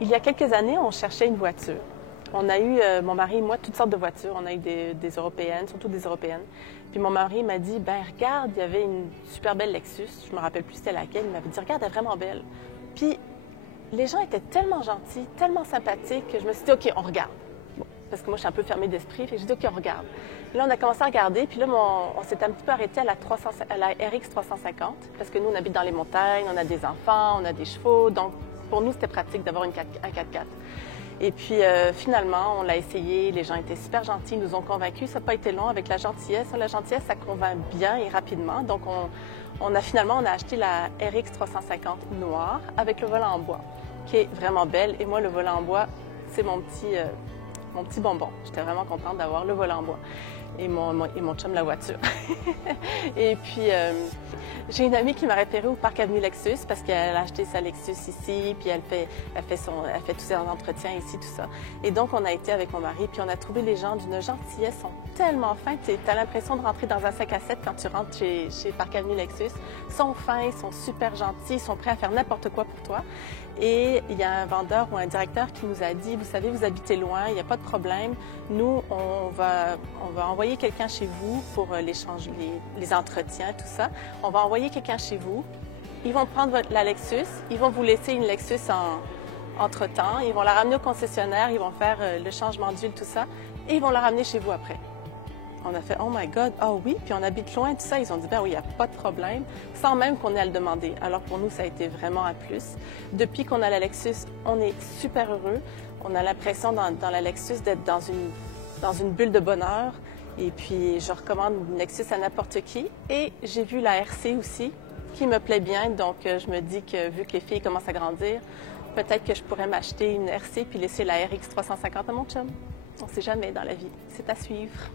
Il y a quelques années, on cherchait une voiture. On a eu, mon mari et moi, toutes sortes de voitures. On a eu des européennes, surtout des européennes. Puis mon mari m'a dit, ben regarde, il y avait une super belle Lexus. Je me rappelle plus c'était laquelle. Il m'avait dit, regarde, elle est vraiment belle. Puis les gens étaient tellement gentils, tellement sympathiques que je me suis dit, OK, on regarde. Bon, parce que moi, je suis un peu fermée d'esprit. Fait que j'ai dit, OK, on regarde. Là, on a commencé à regarder. Puis là, on s'est un petit peu arrêté à la RX 350 parce que nous, on habite dans les montagnes, on a des enfants, on a des chevaux. Donc, pour nous, c'était pratique d'avoir un 4x4. Et puis, finalement, on l'a essayé. Les gens étaient super gentils, ils nous ont convaincus. Ça n'a pas été long avec la gentillesse. La gentillesse, ça convainc bien et rapidement. Donc, on a acheté la RX 350 noire avec le volant en bois, qui est vraiment belle. Et moi, le volant en bois, c'est mon petit bonbon. J'étais vraiment contente d'avoir le volant en bois. Et mon chum, la voiture. Et puis, j'ai une amie qui m'a référée au Parc Avenue Lexus parce qu'elle a acheté sa Lexus ici, puis elle fait tous ses entretiens ici, tout ça. Et donc, on a été avec mon mari, puis on a trouvé les gens d'une gentillesse, sont tellement fins. Tu as l'impression de rentrer dans un 5 à 7 quand tu rentres chez Parc Avenue Lexus. Ils sont fins, ils sont super gentils, ils sont prêts à faire n'importe quoi pour toi. Et il y a un vendeur ou un directeur qui nous a dit, vous savez, vous habitez loin, il n'y a pas de problème. Nous, on va envoyer quelqu'un chez vous pour l'échange, les entretiens, tout ça. On va envoyer quelqu'un chez vous. Ils vont prendre la Lexus, ils vont vous laisser une Lexus entre-temps. Ils vont la ramener au concessionnaire, ils vont faire le changement d'huile, tout ça. Et ils vont la ramener chez vous après. On a fait, oh my God, ah oui, puis on habite loin, tout ça. Ils ont dit, ben oui, il n'y a pas de problème, sans même qu'on ait à le demander. Alors pour nous, ça a été vraiment un plus. Depuis qu'on a la Lexus, on est super heureux. On a l'impression dans la Lexus d'être dans une bulle de bonheur. Et puis, je recommande une Lexus à n'importe qui. Et j'ai vu la RC aussi, qui me plaît bien. Donc, je me dis que vu que les filles commencent à grandir, peut-être que je pourrais m'acheter une RC puis laisser la RX 350 à mon chum. On ne sait jamais dans la vie. C'est à suivre.